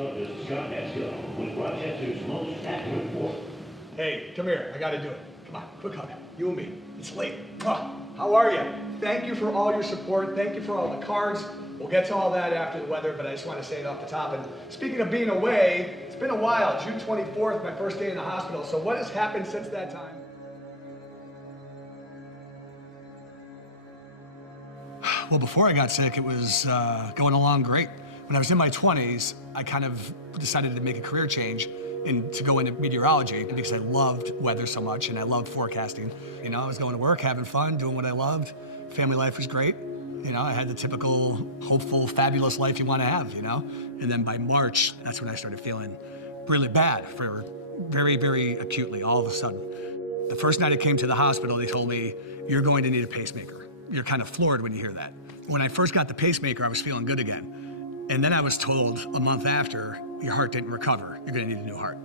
meteorologist Scott Esco with Rochester's most accurate forecast. Hey, come here. I got to do it. Come on, quick hug. You and me. It's late. How are you? Thank you for all your support. Thank you for all the cards. We'll get to all that after the weather, but I just want to say it off the top. And speaking of being away, it's been a while. June 24th, my first day in the hospital. So what has happened since that time? Well, before I got sick, it was going along great. When I was in my 20s, I kind of decided to make a career change and to go into meteorology because I loved weather so much and I loved forecasting. You know, I was going to work, having fun, doing what I loved. Family life was great. You know, I had the typical hopeful, fabulous life you want to have, you know? And then by March, that's when I started feeling really bad for very, very acutely all of a sudden. The first night I came to the hospital, they told me, you're going to need a pacemaker. You're kind of floored when you hear that. When I first got the pacemaker, I was feeling good again. And then I was told a month after, your heart didn't recover. You're gonna need a new heart.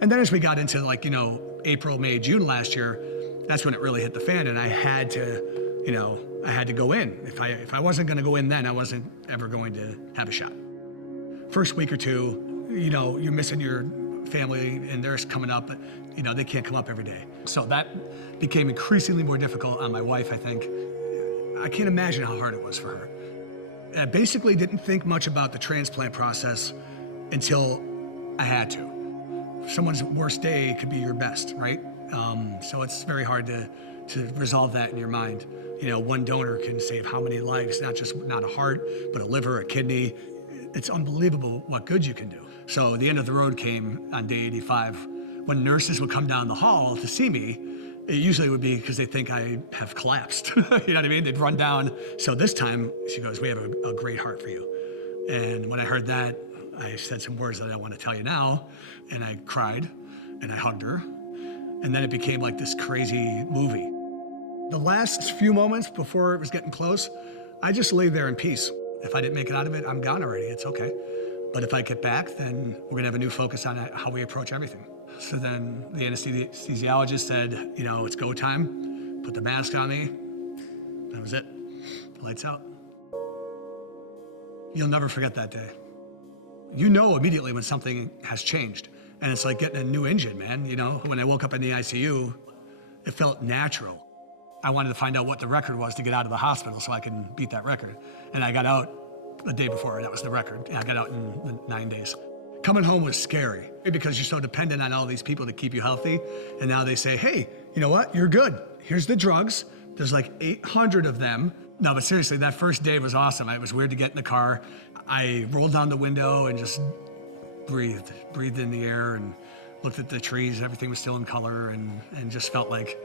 And then as we got into like, you know, April, May, June last year, that's when it really hit the fan and I had to, you know, I had to go in. If I wasn't gonna go in then, I wasn't ever going to have a shot. First week or two, you know, you're missing your family and they're coming up, but you know, they can't come up every day. So that became increasingly more difficult on my wife, I think. I can't imagine how hard it was for her. I basically didn't think much about the transplant process until I had to. Someone's worst day could be your best, right? So it's very hard to resolve that in your mind. You know, one donor can save how many lives, not a heart, but a liver, a kidney. It's unbelievable what good you can do. So the end of the road came on day 85. When nurses would come down the hall to see me, it usually would be because they think I have collapsed. You know what I mean? They'd run down. So this time, she goes, we have a great heart for you. And when I heard that, I said some words that I don't want to tell you now, and I cried, and I hugged her, and then it became like this crazy movie. The last few moments before it was getting close, I just lay there in peace. If I didn't make it out of it, I'm gone already, it's okay. But if I get back, then we're gonna have a new focus on how we approach everything. So then the anesthesiologist said, you know, it's go time, put the mask on me. That was it, lights out. You'll never forget that day. You know immediately when something has changed. And it's like getting a new engine, man. You know, when I woke up in the ICU, it felt natural. I wanted to find out what the record was to get out of the hospital so I can beat that record. And I got out the day before, that was the record. I got out in 9 days. Coming home was scary because you're so dependent on all these people to keep you healthy. And now they say, hey, you know what? You're good. Here's the drugs. There's like 800 of them. No, but seriously, that first day was awesome. It was weird to get in the car. I rolled down the window and just breathed in the air and looked at the trees. Everything was still in color and just felt like,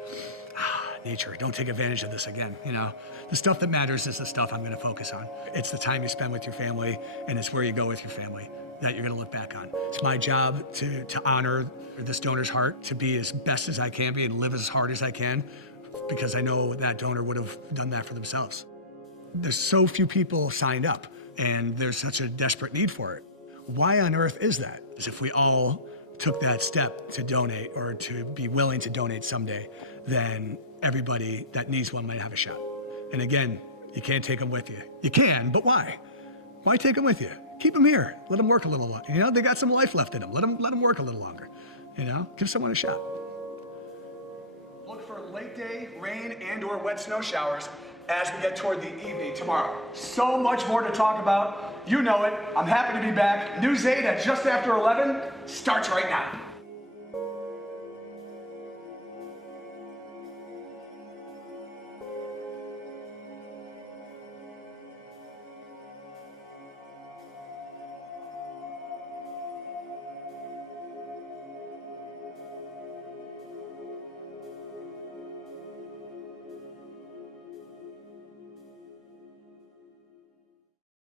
nature, don't take advantage of this again, you know? The stuff that matters is the stuff I'm gonna focus on. It's the time you spend with your family and it's where you go with your family that you're gonna look back on. It's my job to honor this donor's heart, to be as best as I can be and live as hard as I can, because I know that donor would have done that for themselves. There's so few people signed up and there's such a desperate need for it. Why on earth is that? As if we all took that step to donate or to be willing to donate someday, then everybody that needs one might have a shot. And again, you can't take them with you. You can, but why? Why take them with you? Keep them here. Let them work a little longer. You know, they got some life left in them. Let them work a little longer. You know, give someone a shot. Look for late day rain and or wet snow showers as we get toward the evening tomorrow. So much more to talk about. You know it. I'm happy to be back. News 8 at just after 11 starts right now.